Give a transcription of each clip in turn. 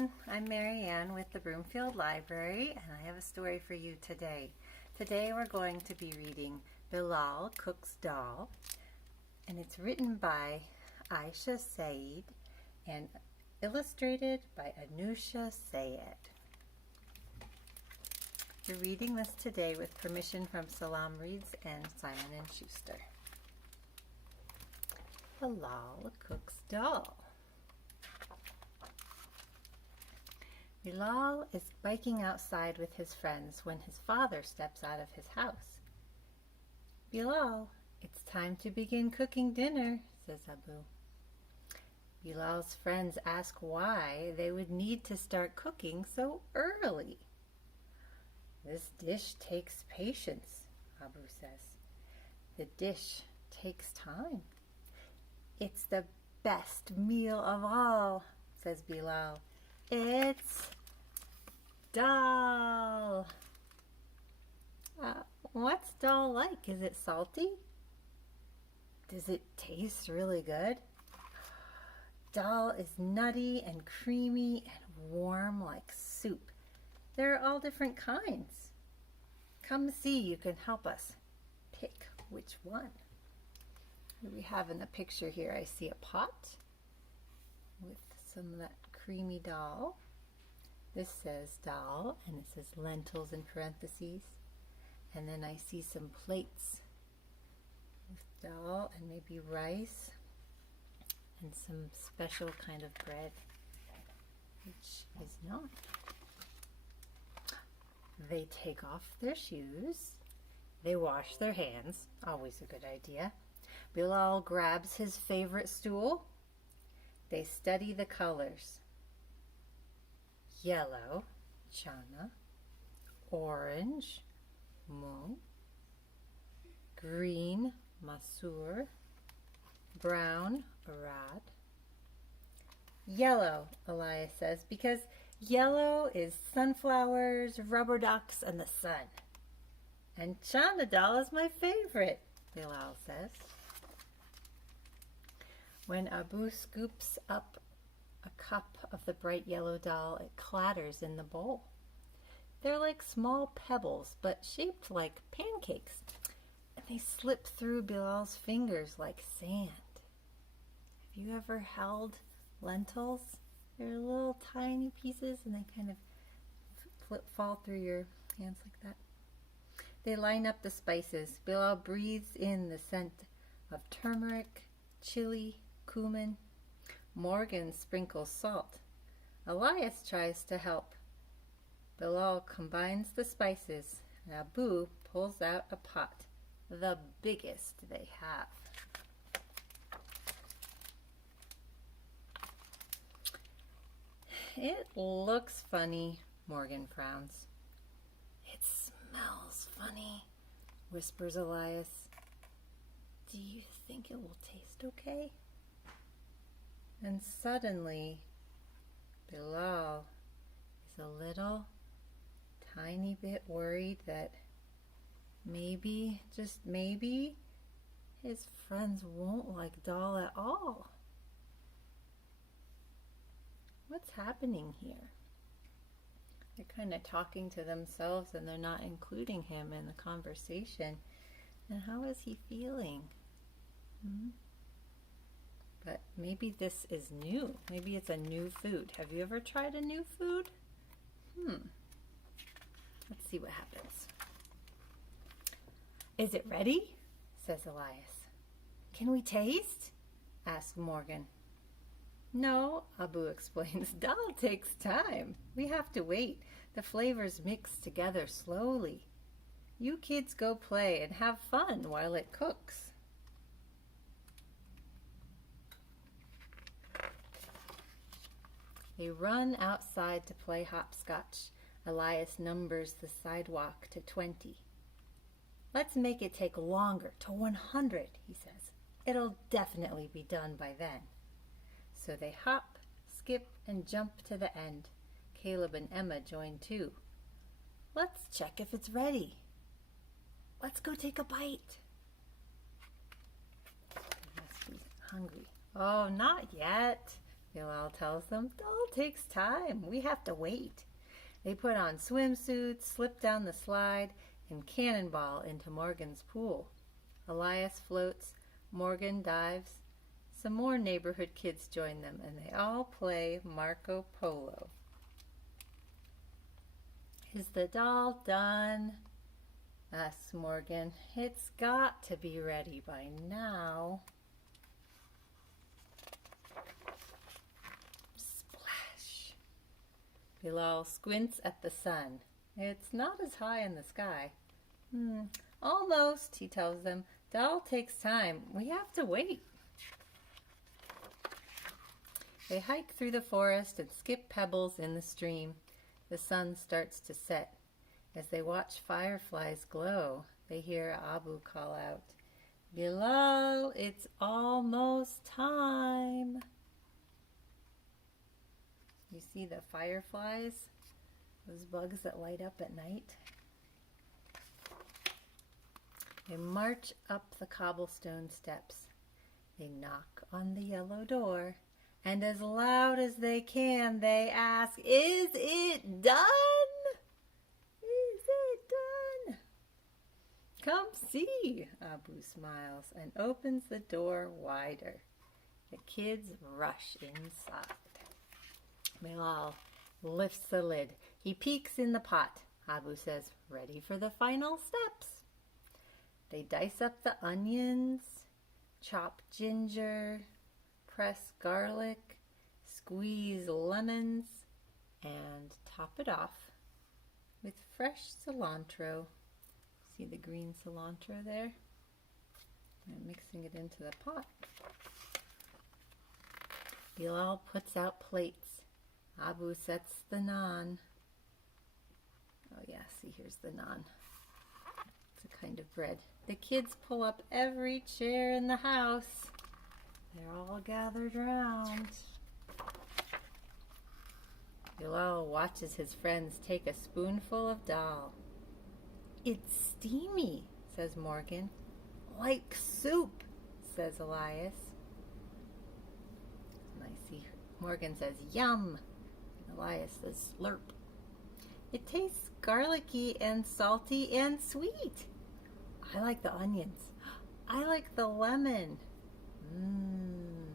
everyone, I'm Marianne with the Broomfield Library, and I have a story for you today. Today we're going to be reading Bilal Cooks Daal, and it's written by Aisha Saeed and illustrated by Aisha Saeed. We're reading this today with permission from Salaam Reads and Simon Schuster. Bilal Cooks Daal. Bilal is biking outside with his friends when his father steps out of his house. "Bilal, it's time to begin cooking dinner," says Abu. Bilal's friends ask why they would need to start cooking so early. "This dish takes patience," Abu says. "The dish takes time." "It's the best meal of all," says Bilal. "It's dal." What's dal like? Is it salty? Does it taste really good? Dal is nutty and creamy and warm like soup. There are all different kinds. Come see, you can help us pick which one. What do we have in the picture here? I see a pot with some of that creamy dal. This says dal, and it says lentils in parentheses. And then I see some plates with dal and maybe rice and some special kind of bread, which is not. They take off their shoes. They wash their hands, always a good idea. Bilal grabs his favorite stool. They study the colors. Yellow, chana, orange, mung, green, masur, brown, arad. "Yellow," Elias says, "because yellow is sunflowers, rubber ducks, and the sun." "And chana dal is my favorite," Bilal says. When Abu scoops up a cup of the bright yellow dal, it clatters in the bowl. They're like small pebbles, but shaped like pancakes, and they slip through Bilal's fingers like sand. Have you ever held lentils? They're little tiny pieces, and they kind of fall through your hands like that. They line up the spices. Bilal breathes in the scent of turmeric, chili, cumin. Morgan sprinkles salt. Elias tries to help. Bilal combines the spices, and Abu pulls out a pot, the biggest they have. "It looks funny," Morgan frowns. "It smells funny," whispers Elias. "Do you think it will taste okay?" And suddenly, Bilal is a little tiny bit worried that maybe, just maybe, his friends won't like dal at all. What's happening here? They're kind of talking to themselves and they're not including him in the conversation. And how is he feeling? But maybe this is new. Maybe it's a new food. Have you ever tried a new food? Let's see what happens. "Is it ready?" says Elias. "Can we taste?" asks Morgan. "No," Abu explains. "Dal takes time. We have to wait. The flavors mix together slowly. You kids go play and have fun while it cooks." They run outside to play hopscotch. Elias numbers the sidewalk to 20. "Let's make it take longer, to 100, he says. "It'll definitely be done by then." So they hop, skip, and jump to the end. Caleb and Emma join too. "Let's check if it's ready." "Let's go take a bite." They must be hungry. "Oh, not yet," Bilal tells them. Doll takes time. We have to wait. They put on swimsuits, slip down the slide, and cannonball into Morgan's pool. Elias floats, Morgan dives. Some more neighborhood kids join them, and they all play Marco Polo. Is the doll done? Asks Morgan. It's got to be ready by now. Splash! Bilal squints at the sun. It's not as high in the sky. Almost, he tells them. Doll takes time. We have to wait. They hike through the forest and skip pebbles in the stream. The sun starts to set. As they watch fireflies glow, they hear Abu call out, Bilal, it's almost time. You see the fireflies? Those bugs that light up at night? They march up the cobblestone steps. They knock on the yellow door, and as loud as they can, they ask, Is it done? Is it done? Come see, Abu smiles and opens the door wider. The kids rush inside. Bilal lifts the lid. He peeks in the pot. Abu says, ready for the final steps. They dice up the onions, chop ginger, press garlic, squeeze lemons, and top it off with fresh cilantro. See the green cilantro there? And mixing it into the pot. Bilal puts out plates. Abu sets the naan. Oh yeah, see, here's the naan. It's a kind of bread. The kids pull up every chair in the house. They're all gathered round. Bilal watches his friends take a spoonful of dal. It's steamy, says Morgan. Like soup, says Elias. And I see Morgan says, yum. And Elias says, slurp. It tastes garlicky and salty and sweet. I like the onions. I like the lemon. And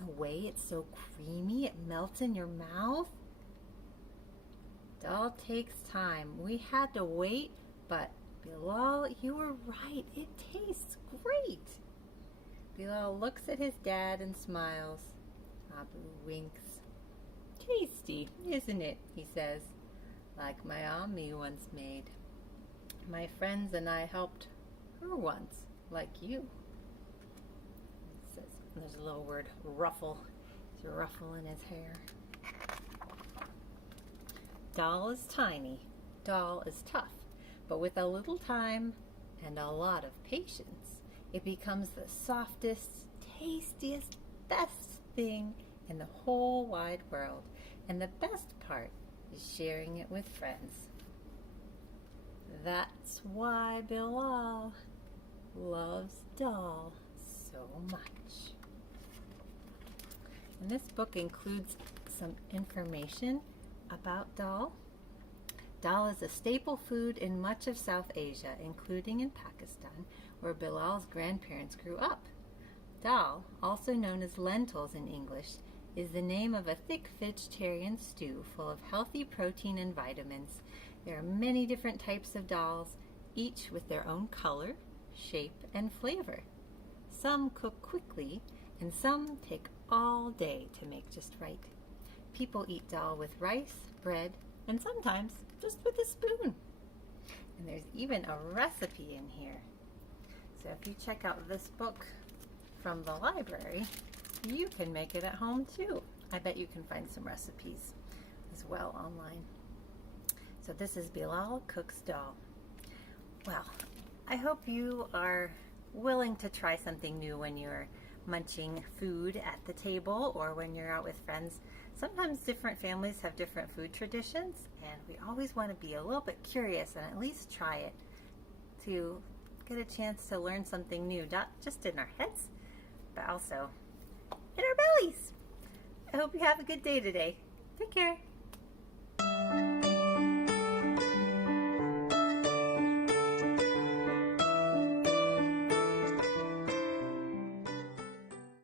the way it's so creamy, it melts in your mouth. Dal takes time. We had to wait, but Bilal, you were right. It tastes great. Bilal looks at his dad and smiles. Abu winks. Tasty, isn't it? He says, like my Ami once made. My friends and I helped her once, like you. It says, and there's a little word, ruffle. There's a ruffle in his hair. Dal is tiny. Dal is tough. But with a little time and a lot of patience, it becomes the softest, tastiest, best thing in the whole wide world. And the best part is sharing it with friends. That's why Bilal loves dal so much. And this book includes some information about dal. Dal is a staple food in much of South Asia, including in Pakistan, where Bilal's grandparents grew up. Dal, also known as lentils in English, is the name of a thick vegetarian stew full of healthy protein and vitamins. There are many different types of dals, each with their own color, shape, and flavor. Some cook quickly, and some take all day to make just right. People eat dal with rice, bread, and sometimes just with a spoon. And there's even a recipe in here. So if you check out this book from the library, you can make it at home too. I bet you can find some recipes as well online. So this is Bilal Cooks Daal. Well, I hope you are willing to try something new when you're munching food at the table or when you're out with friends. Sometimes different families have different food traditions, and we always want to be a little bit curious and at least try it to get a chance to learn something new, not just in our heads, but also in our bellies. I hope you have a good day today. Take care.